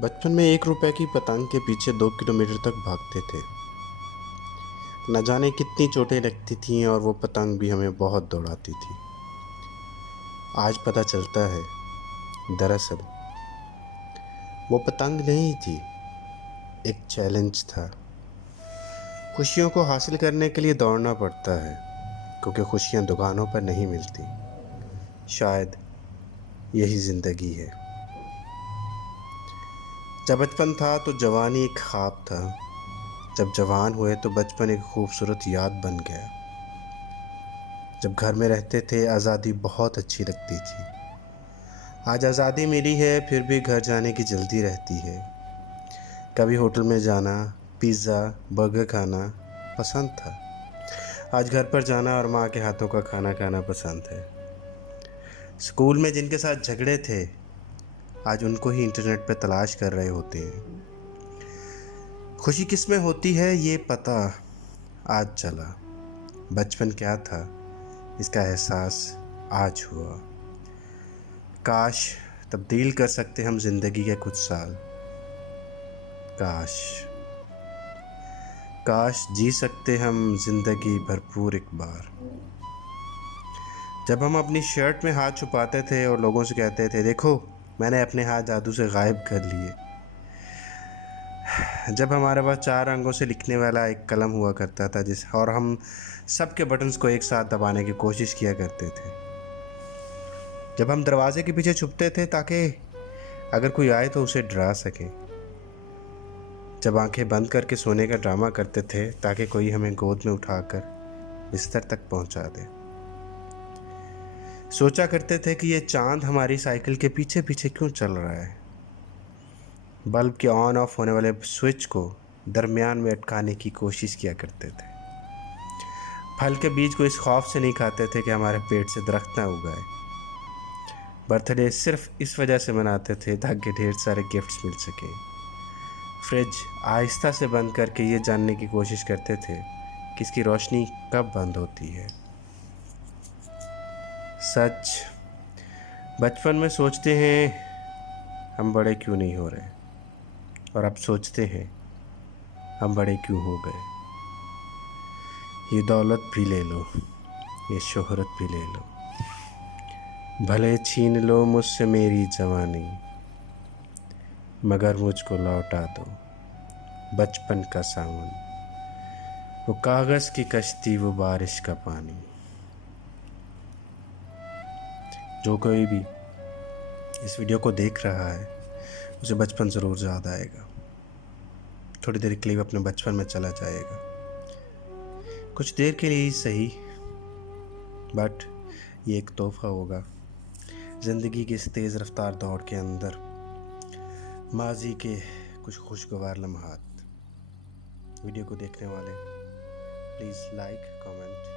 बचपन में 1 रुपए की पतंग के पीछे 2 किलोमीटर तक भागते थे। न जाने कितनी चोटें लगती थीं और वो पतंग भी हमें बहुत दौड़ाती थी। आज पता चलता है, दरअसल वो पतंग नहीं थी, एक चैलेंज था। खुशियों को हासिल करने के लिए दौड़ना पड़ता है, क्योंकि खुशियाँ दुकानों पर नहीं मिलती। शायद यही ज़िंदगी है। जब बचपन था तो जवानी एक ख्वाब था। जब जवान हुए तो बचपन एक खूबसूरत याद बन गया। जब घर में रहते थे आज़ादी बहुत अच्छी लगती थी। आज आज़ादी मिली है फिर भी घर जाने की जल्दी रहती है। कभी होटल में जाना, पिज़्ज़ा, बर्गर खाना पसंद था। आज घर पर जाना और माँ के हाथों का खाना खाना पसंद है। स्कूल में जिनके साथ झगड़े थे, आज उनको ही इंटरनेट पर तलाश कर रहे होते हैं। खुशी किस में होती है ये पता आज चला। बचपन क्या था इसका एहसास आज हुआ। काश तब्दील कर सकते हम ज़िंदगी के कुछ साल। काश काश जी सकते हम ज़िंदगी भरपूर एक बार। जब हम अपनी शर्ट में हाथ छुपाते थे और लोगों से कहते थे, देखो मैंने अपने हाथ जादू से गायब कर लिए। जब हमारे पास 4 अंगों से लिखने वाला एक कलम हुआ करता था और हम सबके बटन्स को एक साथ दबाने की कोशिश किया करते थे। जब हम दरवाजे के पीछे छुपते थे ताकि अगर कोई आए तो उसे डरा सके। जब आंखें बंद करके सोने का ड्रामा करते थे ताकि कोई हमें गोद में उठाकर बिस्तर तक पहुंचा दे। सोचा करते थे कि ये चांद हमारी साइकिल के पीछे पीछे क्यों चल रहा है। बल्ब के ऑन ऑफ होने वाले स्विच को दरमियान में अटकाने की कोशिश किया करते थे। फल के बीज को इस खौफ से नहीं खाते थे कि हमारे पेट से दरख्त ना उगाए। बर्थडे सिर्फ इस वजह से मनाते थे ताकि ढेर सारे गिफ्ट्स मिल सके। फ्रिज आहिस्ता से बंद करके ये जानने की कोशिश करते थे कि इसकी रोशनी कब बंद होती है। सच, बचपन में सोचते हैं हम बड़े क्यों नहीं हो रहे, और अब सोचते हैं हम बड़े क्यों हो गए। ये दौलत भी ले लो, ये शोहरत भी ले लो, भले छीन लो मुझसे मेरी जवानी, मगर मुझको लौटा दो बचपन का सावन, वो कागज़ की कश्ती, वो बारिश का पानी। जो कोई भी इस वीडियो को देख रहा है उसे बचपन ज़रूर याद आएगा। थोड़ी देर के लिए अपने बचपन में चला जाएगा, कुछ देर के लिए ही सही, बट ये एक तोहफ़ा होगा ज़िंदगी की इस तेज़ रफ्तार दौड़ के अंदर। माजी के कुछ खुशगवार लम्हात। वीडियो को देखने वाले प्लीज़ लाइक, कमेंट